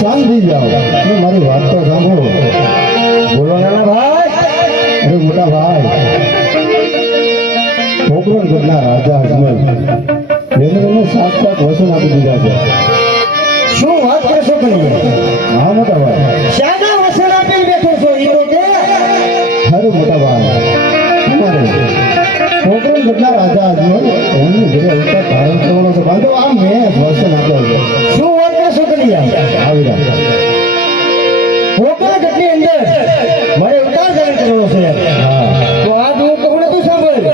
શાંતિ જાઓ અને મારી વાત તો સાંભળો. બોલો નાના ભાઈ. અરે મોટા ભાઈ, પોકરણગઢના રાજા અજમલ એને 7 વસન આપી દીધા છે. શું વાત કરશો કનૈયા? હા મોટા ભાઈ. શાના વસન આપીને બેઠો છો ઈ તો કે? અરે મોટા ભાઈ, તમારે પોકરણગઢના રાજા અજમલ એમની ઘરે અવતાર ધારણ કરવાનો છે. બાંધો આ મેં વસન આપ્યો છે. શું વાત કરશો કનૈયા? આવી રહ્યા. પોકરણગઢની અંદર મારે અવતાર ધારણ કરવાનો છે. હા તો આ હું કહું ને તું સાંભળ.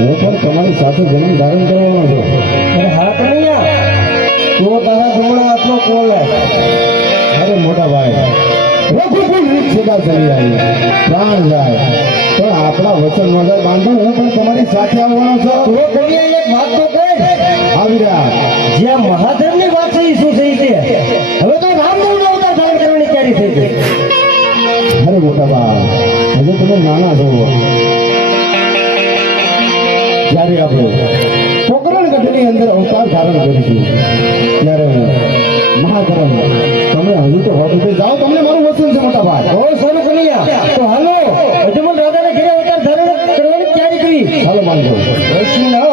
હું પણ તમારી સાથે જન્મ ધારણ કરવાનો છું. અરે હા કનૈયા, તો તારા જમણા હાથનો કોલ હે. અરે મોટા ભાઈ, રઘુકુળ રીત સદા ચલી આવી, પ્રાણ જાય પણ આપણા વચન વગર બાંધો. હું પણ તમારી સાથે આવવાનો છું. તો કનૈયા એક વાત તો કહે. આવી રહ્યા. જ્યાં મહાધર્મની વાત છે ઈ શું થઈ છે? હવે તો રામદેવનો અવતાર ધારણ કરવાની તૈયારી થઈ ગઈ. અરે મોટા ભાઈ, હજુ તમે નાના છો. જ્યારે આપણે પોકરણગઢની અંદર અવતાર ધારણ કરીશું ત્યારે હું મહાકરણ તમે હજુ તો હોટ ઉપર જાઓ. તમને મારું વચન છે મોટા ભાઈ. ઓ સોનું કનૈયા, તો હાલો અજમલ રાજાને ઘરે અવતાર ધારણ કરવાની તૈયારી કરી. ચાલો માનજો. વૈષ્ણવ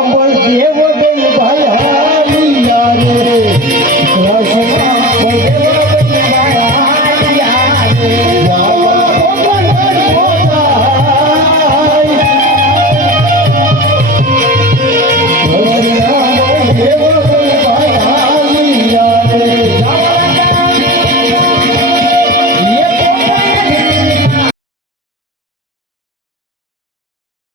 દેવ ગઈ ભાઈ હાલિયા રે.